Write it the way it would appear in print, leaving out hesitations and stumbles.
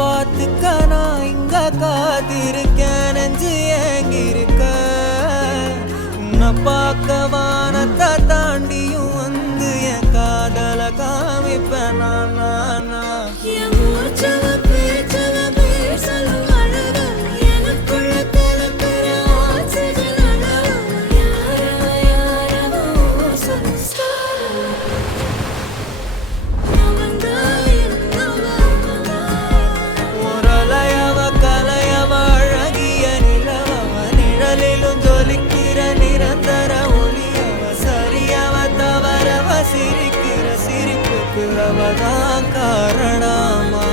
பார்த்துக்க நான் இங்க காத்திருக்கேன் நெஞ்சு ஏங்கிருக்க உன்னை பார்க்க வானத்தை தாண்டியும் வந்து என் காதல காமிப்பேன் நான் அவதான் காரணமா